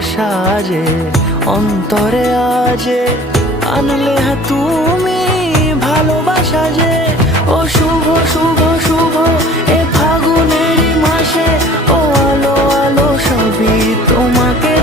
সাজে অন্তরে আজে আনলে তুমি ভালোবাসা যে। ও শুভ শুভ শুভ এ ফাগুনেরই মাসে, ও আলো আলো সবই তোমাকে